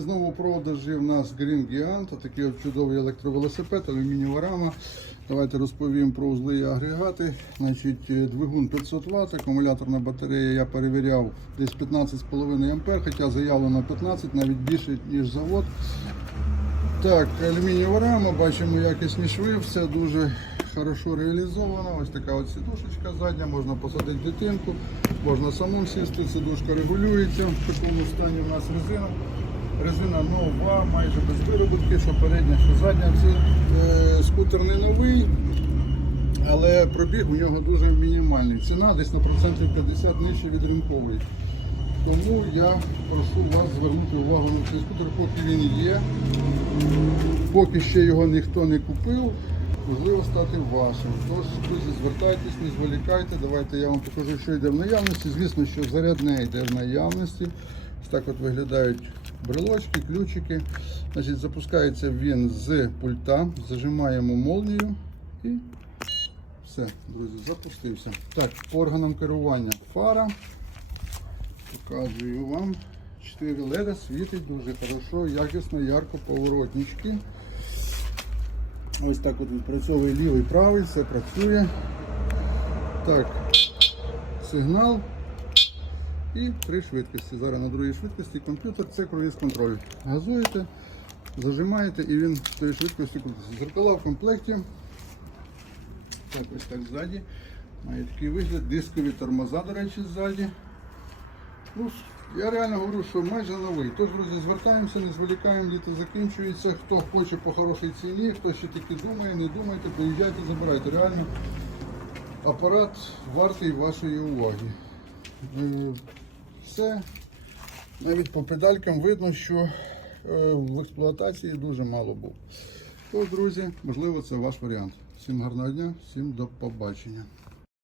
Знову у продажі в нас Green Giant, такий чудовий електровелосипед, алюмінієва рама. Давайте розповім про узли і агрегати. Значить, е, двигун 500 Вт, акумуляторна батарея я перевіряв десь 15,5 А, хоча заявлено 15, навіть більше, ніж завод. Так, алюмінієва рама, бачимо якісні шви, все дуже хорошо реалізовано. Ось така от сідушечка задня, можна посадити дитинку, можна самому сісти, сідушка регулюється. В такому стані у нас резина. Резина нова, майже без виробітки, що передня, що задня. Це е, скутер не новий, але пробіг у нього дуже мінімальний. Ціна десь на процентів 50 нижче від ринкової. Тому я прошу вас звернути увагу на цей скутер, поки він є. Поки ще його ніхто не купив, можливо стати вашим. Тож, друзі, звертайтесь, не зволікайте. Давайте я вам покажу, що йде в наявності. Звісно, що заряд не йде в наявності. Так от виглядають брелочки, ключики. Значить, запускається він з пульта, зажимаємо молнію і все, друзі, запустився. Так, по органам керування фара. Показую вам. 4 леда світить дуже хорошо, якісно, ярко, поворотнички. Ось так от відпрацьовує лівий, правий, все працює. Так, сигнал і три швидкості. Зараз на другій швидкості комп'ютер це круїз контроль. Газуєте, зажимаєте і він з тої швидкості крутиться. Зеркала в комплекті. Так, ось так ззаді. Має такий вигляд. Дискові тормоза, до речі, ззаді. Ну, я реально говорю, що майже новий. Тож, друзі, звертаємося, не зволікаємо, літо закінчується. Хто хоче по хорошій ціні, хто ще тільки думає, не думайте, приїжджайте, забирайте. Реально апарат вартий вашої уваги. Е, Все. Навіть по педалькам видно, що е, в експлуатації дуже мало був. Тож, друзі, можливо, це ваш варіант. Всім гарного дня, всім до побачення.